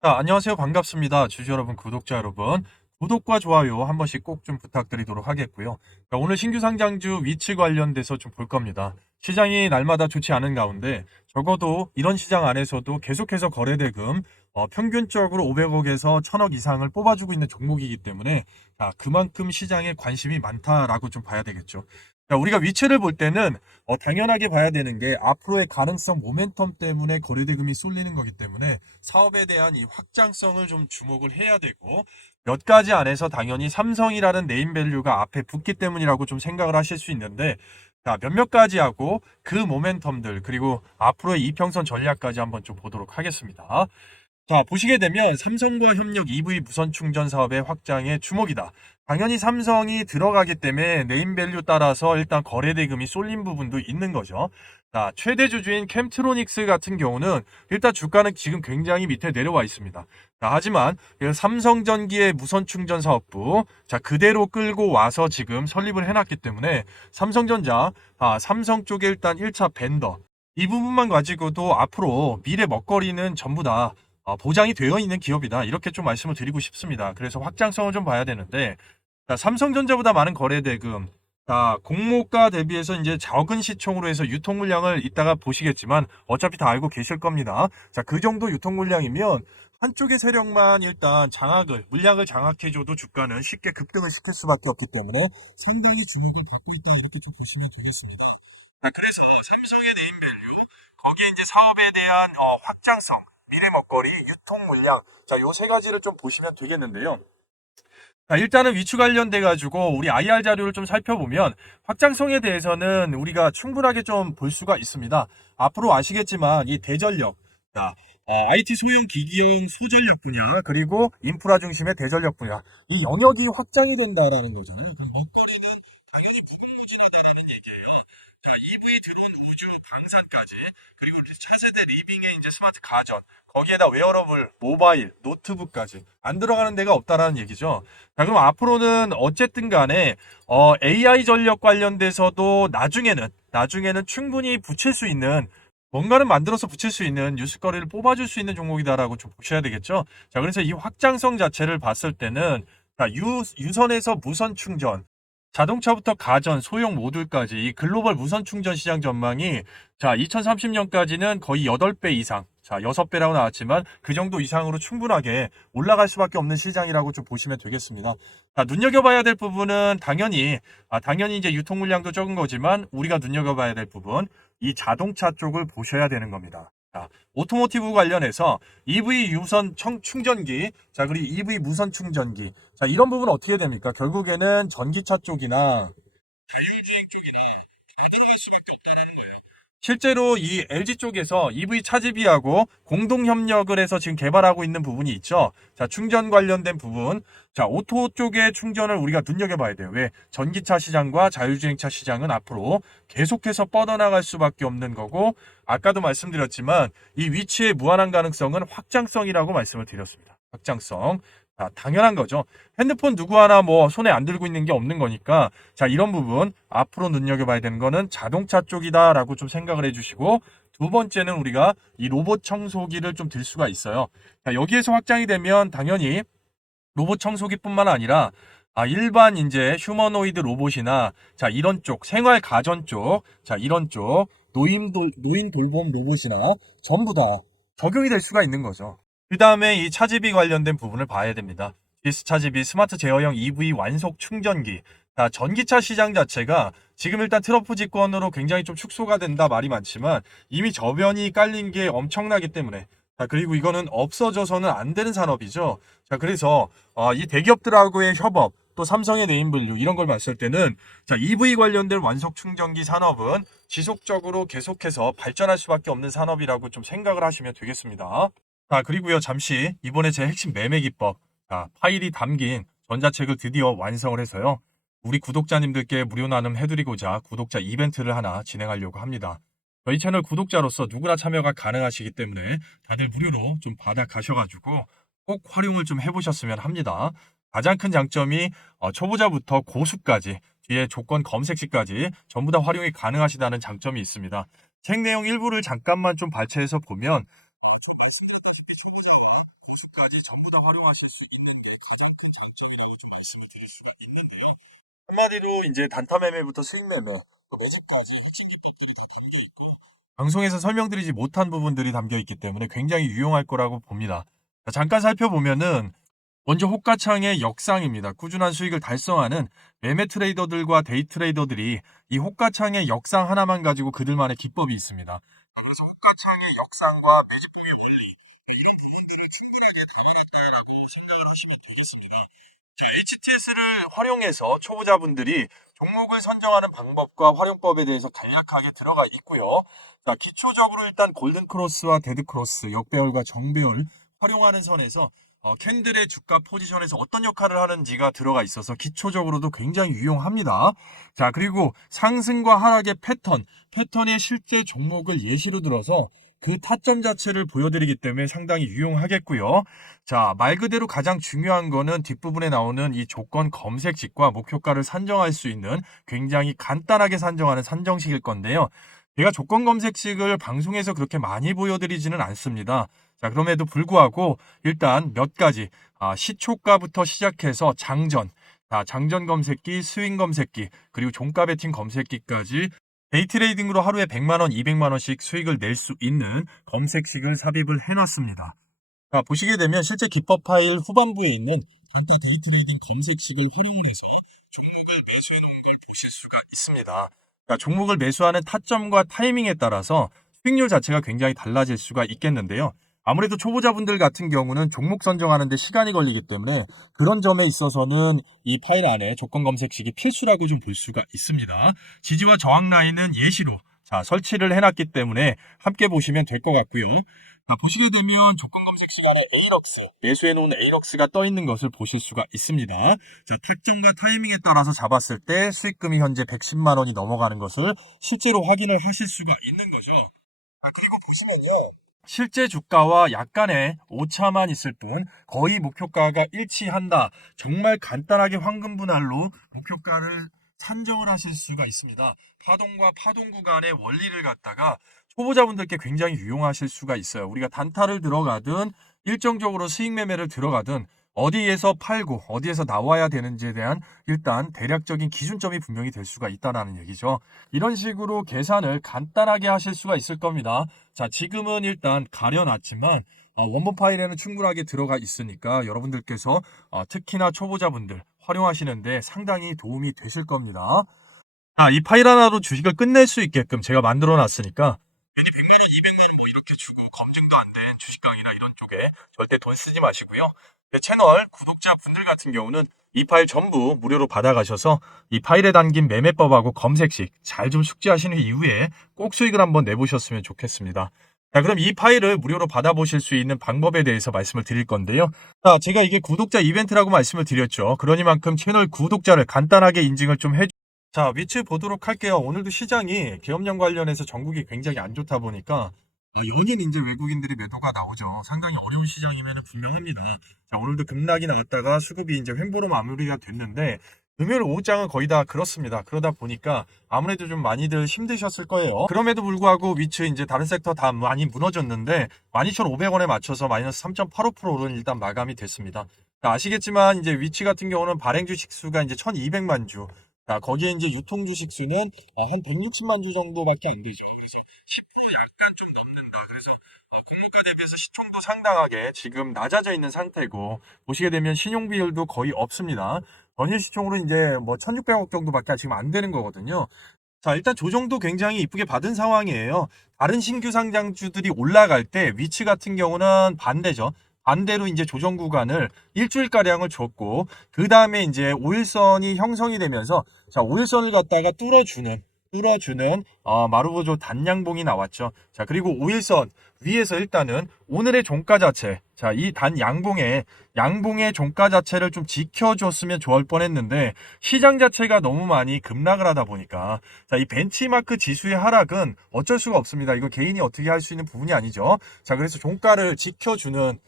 안녕하세요. 반갑습니다. 주주 여러분, 구독자 여러분. 구독과 좋아요 한 번씩 꼭 좀 부탁드리도록 하겠고요. 오늘 신규 상장주 위치 관련돼서 좀 볼 겁니다. 시장이 날마다 좋지 않은 가운데 적어도 이런 시장 안에서도 계속해서 거래대금 평균적으로 500억에서 1000억 이상을 뽑아주고 있는 종목이기 때문에 그만큼 시장에 관심이 많다라고 좀 봐야 되겠죠. 우리가 위치를 볼 때는 당연하게 봐야 되는 게 앞으로의 가능성 모멘텀 때문에 거래대금이 쏠리는 거기 때문에 사업에 대한 이 확장성을 좀 주목을 해야 되고, 몇 가지 안에서 당연히 삼성이라는 네임밸류가 앞에 붙기 때문이라고 좀 생각을 하실 수 있는데, 몇몇 가지 하고 그 모멘텀들 그리고 앞으로의 이평선 전략까지 한번 좀 보도록 하겠습니다. 보시게 되면 삼성과 협력 EV 무선 충전 사업의 확장에 주목이다. 당연히 삼성이 들어가기 때문에 네임밸류 따라서 일단 거래대금이 쏠린 부분도 있는 거죠. 최대 주주인 캠트로닉스 같은 경우는 일단 주가는 지금 굉장히 밑에 내려와 있습니다. 하지만 삼성전기의 무선 충전 사업부 그대로 끌고 와서 지금 설립을 해놨기 때문에 삼성전자, 삼성 쪽에 일단 1차 벤더 이 부분만 가지고도 앞으로 미래 먹거리는 전부 다 보장이 되어 있는 기업이다. 이렇게 좀 말씀을 드리고 싶습니다. 그래서 확장성을 좀 봐야 되는데, 삼성전자보다 많은 거래대금, 공모가 대비해서 이제 적은 시총으로 해서 유통 물량을 이따가 보시겠지만 어차피 다 알고 계실 겁니다. 그 정도 유통 물량이면 한쪽의 세력만 일단 물량을 장악해줘도 주가는 쉽게 급등을 시킬 수밖에 없기 때문에 상당히 주목을 받고 있다. 이렇게 좀 보시면 되겠습니다. 그래서 삼성의 네임밸류, 거기에 이제 사업에 대한 확장성, 미래 먹거리, 유통 물량, 요 세 가지를 좀 보시면 되겠는데요. 일단은 위치 관련돼 가지고 우리 IR 자료를 좀 살펴보면 확장성에 대해서는 우리가 충분하게 좀 볼 수가 있습니다. 앞으로 아시겠지만 이 대전력, IT 소형 기기용 소전력 분야 그리고 인프라 중심의 대전력 분야, 이 영역이 확장이 된다라는 거죠. 그러니까 먹거리는 당연히 무궁무진하다라는 얘기예요. EV 드론 우주 방산까지, 그리고 차세대 리빙의 이제 스마트 가전, 거기에다 웨어러블, 모바일, 노트북까지 안 들어가는 데가 없다라는 얘기죠. 그럼 앞으로는 어쨌든 간에 AI 전력 관련돼서도 나중에는 충분히 붙일 수 있는, 뭔가를 만들어서 붙일 수 있는 뉴스거리를 뽑아줄 수 있는 종목이다라고 좀 보셔야 되겠죠. 그래서 이 확장성 자체를 봤을 때는 유선에서 무선 충전, 자동차부터 가전, 소형 모듈까지 이 글로벌 무선 충전 시장 전망이 2030년까지는 거의 8배 이상, 6배라고 나왔지만 그 정도 이상으로 충분하게 올라갈 수밖에 없는 시장이라고 좀 보시면 되겠습니다. 눈여겨봐야 될 부분은 당연히 이제 유통 물량도 적은 거지만 우리가 눈여겨봐야 될 부분, 이 자동차 쪽을 보셔야 되는 겁니다. 오토모티브 관련해서 EV 유선 충전기, 그리고 EV 무선 충전기, 이런 부분 어떻게 됩니까? 결국에는 전기차 쪽이나 실제로 이 LG 쪽에서 EV 차지비하고 공동 협력을 해서 지금 개발하고 있는 부분이 있죠. 충전 관련된 부분. 오토 쪽의 충전을 우리가 눈여겨봐야 돼요. 왜? 전기차 시장과 자율주행차 시장은 앞으로 계속해서 뻗어나갈 수밖에 없는 거고, 아까도 말씀드렸지만 이 위치의 무한한 가능성은 확장성이라고 말씀을 드렸습니다. 확장성. 당연한 거죠. 핸드폰 누구 하나 뭐 손에 안 들고 있는 게 없는 거니까, 이런 부분 앞으로 눈여겨봐야 되는 거는 자동차 쪽이다라고 좀 생각을 해주시고, 두 번째는 우리가 이 로봇 청소기를 좀 들 수가 있어요. 여기에서 확장이 되면 당연히 로봇 청소기뿐만 아니라 일반 이제 휴머노이드 로봇이나 이런 쪽 생활 가전 쪽, 이런 쪽 노인 돌봄 로봇이나 전부 다 적용이 될 수가 있는 거죠. 그 다음에 이 차지비 관련된 부분을 봐야 됩니다. 디스 차지비 스마트 제어형 EV 완속 충전기. 전기차 시장 자체가 지금 일단 트럼프 집권으로 굉장히 좀 축소가 된다 말이 많지만 이미 저변이 깔린 게 엄청나기 때문에, 그리고 이거는 없어져서는 안 되는 산업이죠. 그래서 이 대기업들하고의 협업, 또 삼성의 네임밸류 이런 걸 봤을 때는 EV 관련된 완속 충전기 산업은 지속적으로 계속해서 발전할 수밖에 없는 산업이라고 좀 생각을 하시면 되겠습니다. 그리고요, 잠시 이번에 제 핵심 매매 기법, 파일이 담긴 전자책을 드디어 완성을 해서요, 우리 구독자님들께 무료 나눔 해드리고자 구독자 이벤트를 하나 진행하려고 합니다. 저희 채널 구독자로서 누구나 참여가 가능하시기 때문에 다들 무료로 좀 받아 가셔가지고 꼭 활용을 좀 해보셨으면 합니다. 가장 큰 장점이 초보자부터 고수까지, 뒤에 조건 검색시까지 전부 다 활용이 가능하시다는 장점이 있습니다. 책 내용 일부를 잠깐만 좀 발췌해서 보면 매매까지 전부 다 활용하실 수 있는 게 가장 큰 장점이라고 좀 말씀을 드릴 수가 있는데요. 한마디로 이제 단타 매매부터 수익 매매, 또 매집까지 핵심 기법들이 다 담겨 있고 방송에서 설명드리지 못한 부분들이 담겨 있기 때문에 굉장히 유용할 거라고 봅니다. 자, 잠깐 살펴보면은 먼저 호가창의 역상입니다. 꾸준한 수익을 달성하는 매매 트레이더들과 데이 트레이더들이 이 호가창의 역상 하나만 가지고 그들만의 기법이 있습니다. 그래서 호가창의 역상과 매집봉의 원리 이런 부분들을 충분하게 다뤄냈다라고 생각을 하시면 되겠습니다. HTS를 활용해서 초보자분들이 종목을 선정하는 방법과 활용법에 대해서 간략하게 들어가 있고요. 자, 기초적으로 일단 골든 크로스와 데드 크로스, 역배열과 정배열 활용하는 선에서 캔들의 주가 포지션에서 어떤 역할을 하는지가 들어가 있어서 기초적으로도 굉장히 유용합니다. 자, 그리고 상승과 하락의 패턴의 실제 종목을 예시로 들어서 그 타점 자체를 보여드리기 때문에 상당히 유용하겠고요. 자, 말 그대로 가장 중요한 거는 뒷부분에 나오는 이 조건 검색식과 목표가를 산정할 수 있는 굉장히 간단하게 산정하는 산정식일 건데요. 제가 조건 검색식을 방송에서 그렇게 많이 보여드리지는 않습니다. 자, 그럼에도 불구하고 일단 몇 가지 시초가부터 시작해서 장전, 장전 검색기, 스윙 검색기, 그리고 종가 베팅 검색기까지 데이트레이딩으로 하루에 100만 원, 200만 원씩 수익을 낼 수 있는 검색식을 삽입을 해놨습니다. 자, 보시게 되면 실제 기법 파일 후반부에 있는 단타 데이트레이딩 검색식을 활용을 해서 종목을 매수해 놓은 걸 보실 수가 있습니다. 자, 종목을 매수하는 타점과 타이밍에 따라서 수익률 자체가 굉장히 달라질 수가 있겠는데요. 아무래도 초보자분들 같은 경우는 종목 선정하는데 시간이 걸리기 때문에 그런 점에 있어서는 이 파일 안에 조건 검색식이 필수라고 좀 볼 수가 있습니다. 지지와 저항 라인은 예시로 설치를 해놨기 때문에 함께 보시면 될 것 같고요. 자, 보시게 되면 조건 검색식 안에 에이럭스, 매수해놓은 에이럭스가 떠 있는 것을 보실 수가 있습니다. 자, 특정과 타이밍에 따라서 잡았을 때 수익금이 현재 110만 원이 넘어가는 것을 실제로 확인을 하실 수가 있는 거죠. 그리고 보시면요. 실제 주가와 약간의 오차만 있을 뿐 거의 목표가가 일치한다. 정말 간단하게 황금 분할로 목표가를 산정을 하실 수가 있습니다. 파동과 파동 구간의 원리를 갖다가 초보자분들께 굉장히 유용하실 수가 있어요. 우리가 단타를 들어가든 일정적으로 수익 매매를 들어가든 어디에서 팔고 어디에서 나와야 되는지에 대한 일단 대략적인 기준점이 분명히 될 수가 있다는 얘기죠. 이런 식으로 계산을 간단하게 하실 수가 있을 겁니다. 자, 지금은 일단 가려놨지만 원본 파일에는 충분하게 들어가 있으니까 여러분들께서 특히나 초보자분들 활용하시는데 상당히 도움이 되실 겁니다. 이 파일 하나로 주식을 끝낼 수 있게끔 제가 만들어 놨으니까 괜히 100만 원, 200만 원 뭐 이렇게 주고 검증도 안 된 주식 강의나 이런 쪽에 절대 돈 쓰지 마시고요. 제 채널 구독자분들 같은 경우는 이 파일 전부 무료로 받아가셔서 이 파일에 담긴 매매법하고 검색식 잘 좀 숙지하신 이후에 꼭 수익을 한번 내보셨으면 좋겠습니다. 자, 그럼 이 파일을 무료로 받아보실 수 있는 방법에 대해서 말씀을 드릴 건데요. 자, 제가 이게 구독자 이벤트라고 말씀을 드렸죠. 그러니만큼 채널 구독자를 간단하게 인증을 좀 해주. 자, 위치 보도록 할게요. 오늘도 시장이 계엄령 관련해서 전국이 굉장히 안 좋다 보니까 연일 이제 외국인들이 매도가 나오죠. 상당히 어려운 시장임에는 분명합니다. 자, 오늘도 급락이 나왔다가 수급이 이제 횡보로 마무리가 됐는데 금요일 오후장은 거의 다 그렇습니다. 그러다 보니까 아무래도 좀 많이들 힘드셨을 거예요. 그럼에도 불구하고 위치 이제 다른 섹터 다 많이 무너졌는데 12,500원에 맞춰서 마이너스 3.85%는 일단 마감이 됐습니다. 자, 아시겠지만 이제 위치 같은 경우는 발행 주식 수가 이제 1,200만 주. 자, 거기에 이제 유통 주식 수는 한 160만 주 정도밖에 안 되죠. 그래서 10% 약간 좀 넘는다. 그래서 공모가 대비해서 시총도 상당하게 지금 낮아져 있는 상태고 보시게 되면 신용 비율도 거의 없습니다. 전일 시총으로 이제 뭐 1,600억 정도밖에 지금 안 되는 거거든요. 자, 일단 조정도 굉장히 이쁘게 받은 상황이에요. 다른 신규 상장주들이 올라갈 때 위치 같은 경우는 반대죠. 반대로 이제 조정 구간을 일주일가량을 줬고, 그 다음에 이제 5일선이 형성이 되면서, 자, 5일선을 갖다가 뚫어주는 마루보조 단양봉이 나왔죠. 자, 그리고 5일선 위에서 일단은 오늘의 종가 자체, 자, 이 양봉의 종가 자체를 좀 지켜줬으면 좋을 뻔했는데 시장 자체가 너무 많이 급락을 하다 보니까 자, 이 벤치마크 지수의 하락은 어쩔 수가 없습니다. 이거 개인이 어떻게 할 수 있는 부분이 아니죠. 자, 그래서 종가를 지켜주는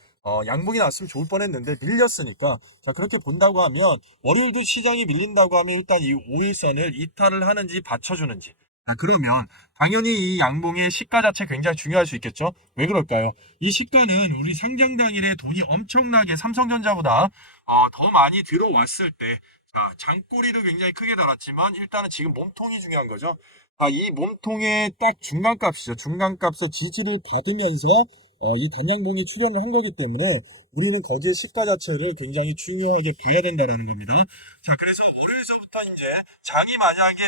양봉이 났으면 좋을 뻔했는데 밀렸으니까 자, 그렇게 본다고 하면 월요일도 시장이 밀린다고 하면 일단 이 5일선을 이탈을 하는지 받쳐주는지 그러면 당연히 이 양봉의 시가 자체 굉장히 중요할 수 있겠죠. 왜 그럴까요? 이 시가는 우리 상장 당일에 돈이 엄청나게 삼성전자보다 더 많이 들어왔을 때, 자, 장꼬리도 굉장히 크게 달았지만 일단은 지금 몸통이 중요한 거죠. 이 몸통의 딱 중간값이죠. 중간값의 지지를 받으면서 이 단양봉이 출현을 한 거기 때문에 우리는 거기에 시가 자체를 굉장히 중요하게 봐야 된다는 겁니다. 자, 그래서 월요일서부터 이제 장이 만약에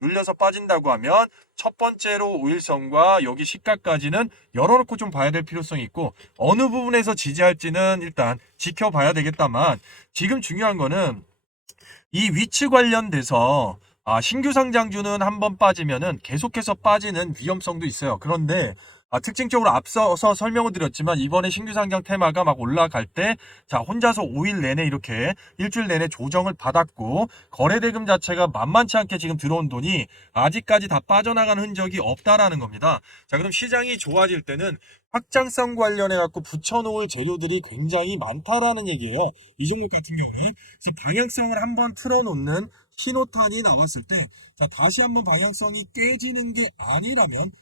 눌려서 빠진다고 하면 첫 번째로 오일선과 여기 시가까지는 열어놓고 좀 봐야 될 필요성이 있고, 어느 부분에서 지지할지는 일단 지켜봐야 되겠다만, 지금 중요한 거는 이 위치 관련돼서 신규 상장주는 한번 빠지면은 계속해서 빠지는 위험성도 있어요. 그런데 특징적으로 앞서서 설명을 드렸지만 이번에 신규 상장 테마가 막 올라갈 때, 자, 혼자서 5일 내내 이렇게 일주일 내내 조정을 받았고 거래대금 자체가 만만치 않게 지금 들어온 돈이 아직까지 다 빠져나간 흔적이 없다라는 겁니다. 자, 그럼 시장이 좋아질 때는 확장성 관련해 갖고 붙여놓을 재료들이 굉장히 많다라는 얘기예요. 이 종목 같은 경우는. 그래서 방향성을 한번 틀어놓는 신호탄이 나왔을 때, 자, 다시 한번 방향성이 깨지는 게 아니라면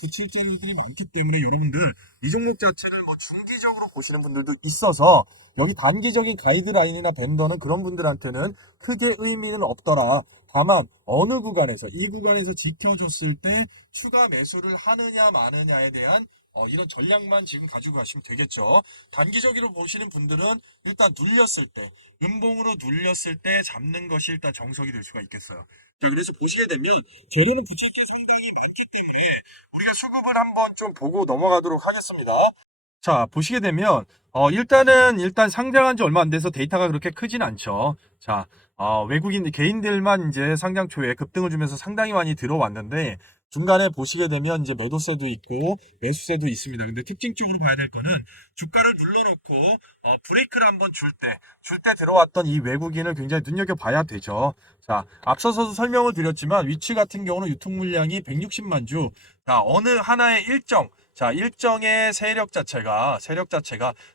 붙일 자리들이 많기 때문에 여러분들 이 종목 자체를 뭐 중기적으로 보시는 분들도 있어서 여기 단기적인 가이드라인이나 밴더는 그런 분들한테는 크게 의미는 없더라. 다만 어느 구간에서 이 구간에서 지켜줬을 때 추가 매수를 하느냐 마느냐에 대한 이런 전략만 지금 가지고 가시면 되겠죠. 단기적으로 보시는 분들은 일단 눌렸을 때, 음봉으로 눌렸을 때 잡는 것이 일단 정석이 될 수가 있겠어요. 자, 그래서 보시게 되면 재료는 붙일 게 상당히 많기 때문에 우리가 수급을 한번 좀 보고 넘어가도록 하겠습니다. 자, 보시게 되면 일단 상장한 지 얼마 안 돼서 데이터가 그렇게 크진 않죠. 자, 외국인 개인들만 이제 상장 초에 급등을 주면서 상당히 많이 들어왔는데 중간에 보시게 되면 이제 매도세도 있고 매수세도 있습니다. 근데 특징적으로 봐야 될 거는 주가를 눌러놓고 브레이크를 한번 줄 때 들어왔던 이 외국인을 굉장히 눈여겨봐야 되죠. 자, 앞서서도 설명을 드렸지만 위치 같은 경우는 유통 물량이 160만 주. 자, 어느 하나의 일정의 세력 자체가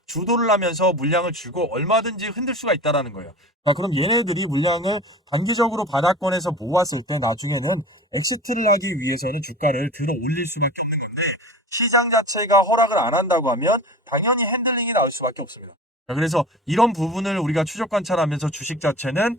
주도를 하면서 물량을 주고 얼마든지 흔들 수가 있다라는 거예요. 자, 그럼 얘네들이 물량을 단기적으로 바닥권에서 모았을 때 나중에는 엑시트를 하기 위해서는 주가를 들어 올릴 수밖에 없는 건데, 시장 자체가 허락을 안 한다고 하면 당연히 핸들링이 나올 수밖에 없습니다. 자, 그래서 이런 부분을 우리가 추적 관찰하면서 주식 자체는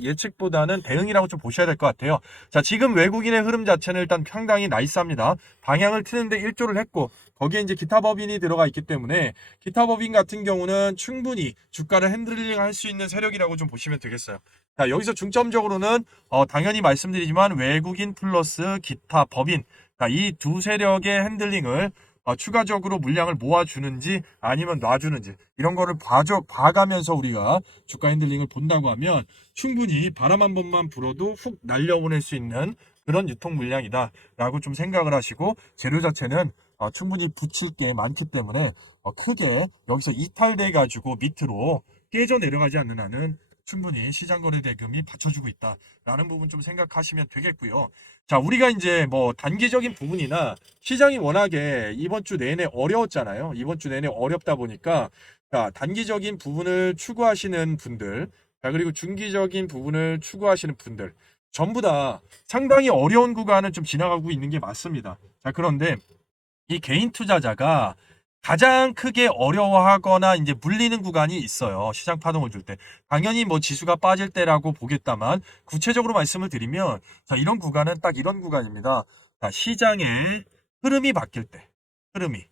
예측보다는 대응이라고 좀 보셔야 될 것 같아요. 자, 지금 외국인의 흐름 자체는 일단 상당히 나이스합니다. 방향을 트는데 일조를 했고 거기에 이제 기타 법인이 들어가 있기 때문에 기타 법인 같은 경우는 충분히 주가를 핸들링 할 수 있는 세력이라고 좀 보시면 되겠어요. 자, 여기서 중점적으로는 당연히 말씀드리지만 외국인 플러스 기타 법인, 이 두 세력의 핸들링을 추가적으로 물량을 모아주는지 아니면 놔주는지 이런 거를 봐가면서 우리가 주가 핸들링을 본다고 하면 충분히 바람 한 번만 불어도 훅 날려보낼 수 있는 그런 유통 물량이다 라고 좀 생각을 하시고, 재료 자체는 충분히 붙일 게 많기 때문에 크게 여기서 이탈돼 가지고 밑으로 깨져 내려가지 않는 한은 충분히 시장 거래 대금이 받쳐주고 있다라는 부분 좀 생각하시면 되겠고요. 자, 우리가 이제 뭐 단기적인 부분이나 시장이 워낙에 이번 주 내내 어려웠잖아요. 이번 주 내내 어렵다 보니까 자, 단기적인 부분을 추구하시는 분들, 자, 그리고 중기적인 부분을 추구하시는 분들 전부 다 상당히 어려운 구간을 좀 지나가고 있는 게 맞습니다. 자, 그런데 이 개인 투자자가 가장 크게 어려워하거나 이제 물리는 구간이 있어요. 시장 파동을 줄 때. 당연히 뭐 지수가 빠질 때라고 보겠다만 구체적으로 말씀을 드리면 자, 이런 구간은 딱 이런 구간입니다. 자, 시장의 흐름이 바뀔 때. 흐름이.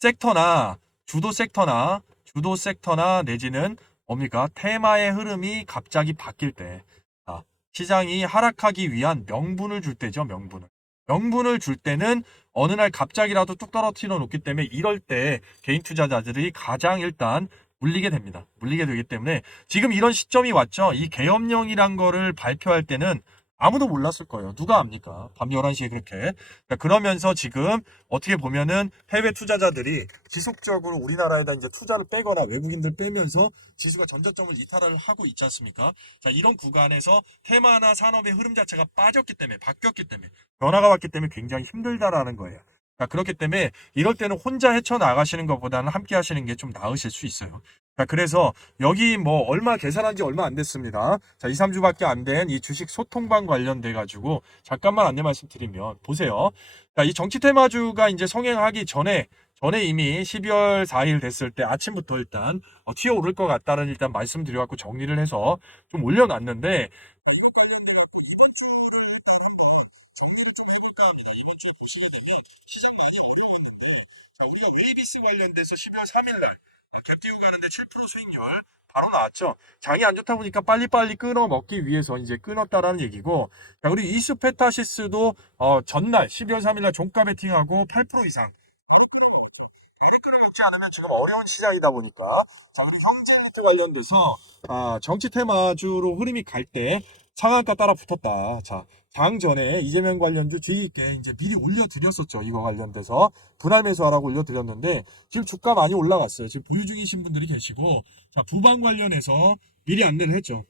섹터나 주도 섹터나 내지는 뭡니까? 테마의 흐름이 갑자기 바뀔 때. 자, 시장이 하락하기 위한 명분을 줄 때죠, 명분을. 명분을 줄 때는 어느 날 갑자기라도 뚝 떨어뜨려 놓기 때문에 이럴 때 개인 투자자들이 가장 일단 물리게 됩니다. 물리게 되기 때문에 지금 이런 시점이 왔죠. 이 계엄령이란 거를 발표할 때는 아무도 몰랐을 거예요. 누가 압니까? 밤 11시에 그렇게. 자, 그러면서 지금 어떻게 보면은 해외 투자자들이 지속적으로 우리나라에다 이제 투자를 빼거나 외국인들 빼면서 지수가 전저점을 이탈을 하고 있지 않습니까? 자, 이런 구간에서 테마나 산업의 흐름 자체가 빠졌기 때문에, 바뀌었기 때문에, 변화가 왔기 때문에 굉장히 힘들다라는 거예요. 자, 그렇기 때문에 이럴 때는 혼자 헤쳐나가시는 것보다는 함께 하시는 게 좀 나으실 수 있어요. 자, 그래서 여기 뭐 얼마 계산한 지 얼마 안 됐습니다. 자, 2, 3주밖에 안 된 이 주식 소통방 관련돼 가지고 잠깐만 안내 말씀드리면 보세요. 자, 이 정치 테마주가 이제 성행하기 전에 이미 12월 4일 됐을 때 아침부터 일단 튀어 오를 것 같다는 일단 말씀드려갖고 정리를 해서 좀 올려놨는데, 자, 이것 관련돼 갖고 이번 주를 일단 한번 정리를 좀 해볼까 합니다. 이번 주에 보시게 되면 시장 많이 어려웠는데, 자, 우리가 웨이비스 관련돼서 12월 3일 날 갭 띄우고 가는데 7% 수익률 바로 나왔죠. 장이 안 좋다 보니까 빨리빨리 끊어 먹기 위해서 이제 끊었다라는 얘기고, 자, 우리 이수페타시스도 전날 12월 3일 날 종가 베팅하고 8% 이상 먹지 않으면 지금 어려운 시장이다 보니까, 자, 우리 현재 관련돼서 정치 테마주로 흐름이 갈 때 상한가 따라 붙었다. 자, 장 전에 이재명 관련주 뒤에 있게 이제 미리 올려드렸었죠. 이거 관련돼서 분할 매수하라고 올려드렸는데 지금 주가 많이 올라갔어요. 지금 보유 중이신 분들이 계시고, 자, 부방 관련해서 미리 안내를 했죠.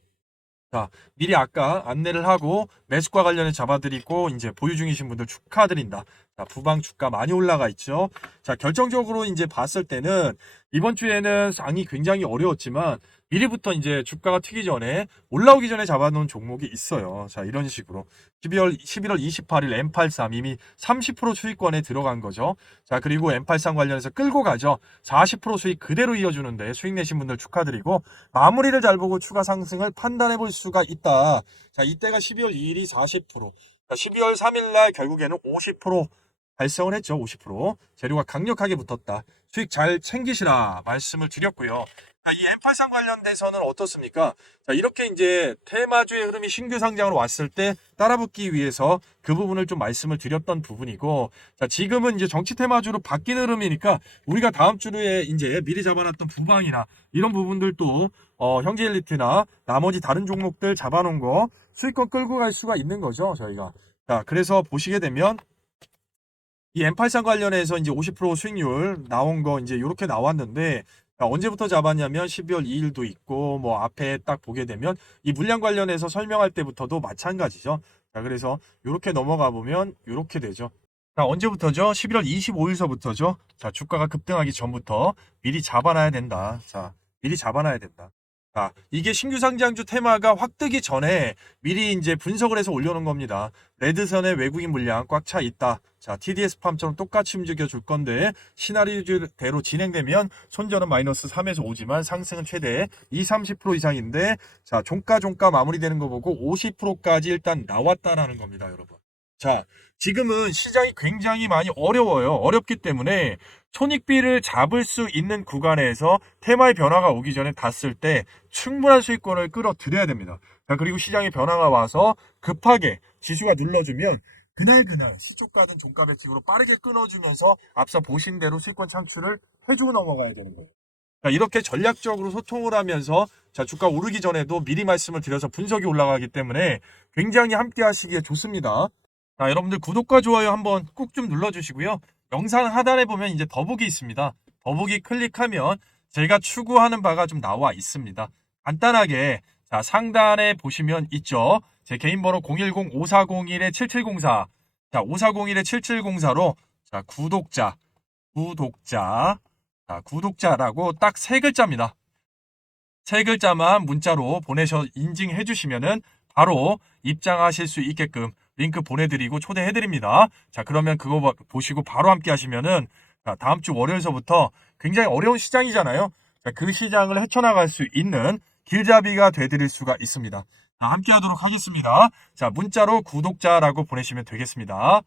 자, 미리 아까 안내를 하고 매수과 관련해 잡아드리고 이제 보유 중이신 분들 축하드린다. 자, 부방 주가 많이 올라가 있죠. 자, 결정적으로 이제 봤을 때는 이번 주에는 상이 굉장히 어려웠지만 미리부터 이제 주가가 튀기 전에 올라오기 전에 잡아놓은 종목이 있어요. 자, 이런 식으로 11월 28일 M83 이미 30% 수익권에 들어간 거죠. 자, 그리고 M83 관련해서 끌고 가죠. 40% 수익 그대로 이어주는데 수익 내신 분들 축하드리고, 마무리를 잘 보고 추가 상승을 판단해 볼 수가 있다. 자, 이때가 12월 2일이 40%, 자, 12월 3일 날 결국에는 50% 달성을 했죠. 50%. 재료가 강력하게 붙었다. 수익 잘 챙기시라 말씀을 드렸고요. 자, 이 M83 관련돼서는 어떻습니까? 자, 이렇게 이제 테마주의 흐름이 신규 상장으로 왔을 때 따라붙기 위해서 그 부분을 좀 말씀을 드렸던 부분이고, 자, 지금은 이제 정치 테마주로 바뀌는 흐름이니까 우리가 다음 주에 이제 미리 잡아놨던 부방이나 이런 부분들도 형제 엘리트나 나머지 다른 종목들 잡아놓은 거 수익권 끌고 갈 수가 있는 거죠, 저희가. 자, 그래서 보시게 되면 이 M83 관련해서 이제 50% 수익률 나온 거 이제 이렇게 나왔는데, 언제부터 잡았냐면 12월 2일도 있고, 뭐 앞에 딱 보게 되면 이 물량 관련해서 설명할 때부터도 마찬가지죠. 자, 그래서 이렇게 넘어가 보면 이렇게 되죠. 자, 언제부터죠? 11월 25일서부터죠. 자, 주가가 급등하기 전부터 미리 잡아놔야 된다. 자, 미리 잡아놔야 된다. 자, 이게 신규 상장주 테마가 확 뜨기 전에 미리 이제 분석을 해서 올려놓은 겁니다. 레드선에 외국인 물량 꽉 차 있다. 자, TDS 팜처럼 똑같이 움직여 줄 건데 시나리오대로 진행되면 손절은 마이너스 3에서 5지만 상승은 최대 30% 이상인데, 자, 종가 마무리되는 거 보고 50%까지 일단 나왔다라는 겁니다, 여러분. 자, 지금은 시장이 굉장히 많이 어려워요. 어렵기 때문에 손익비를 잡을 수 있는 구간에서 테마의 변화가 오기 전에 닿았을 때 충분한 수익권을 끌어들여야 됩니다. 자, 그리고 시장의 변화가 와서 급하게 지수가 눌러주면 그날 시쪽 가든 종가 배팅으로 빠르게 끊어주면서 앞서 보신 대로 수익권 창출을 해주고 넘어가야 되는 거예요. 자, 이렇게 전략적으로 소통을 하면서, 자, 주가 오르기 전에도 미리 말씀을 드려서 분석이 올라가기 때문에 굉장히 함께 하시기에 좋습니다. 자, 여러분들 구독과 좋아요 한번 꾹 좀 눌러주시고요. 영상 하단에 보면 이제 더보기 있습니다. 더보기 클릭하면 제가 추구하는 바가 좀 나와 있습니다. 간단하게, 자, 상단에 보시면 있죠. 제 개인 번호 010-5401-7704. 자, 5401-7704로, 자, 구독자라고 딱 세 글자입니다. 세 글자만 문자로 보내셔 인증해 주시면은 바로 입장하실 수 있게끔 링크 보내드리고 초대해드립니다. 자, 그러면 그거 보시고 바로 함께 하시면은, 자, 다음 주 월요일서부터 굉장히 어려운 시장이잖아요. 자, 그 시장을 헤쳐나갈 수 있는 길잡이가 되드릴 수가 있습니다. 자, 함께 하도록 하겠습니다. 자, 문자로 구독자라고 보내시면 되겠습니다.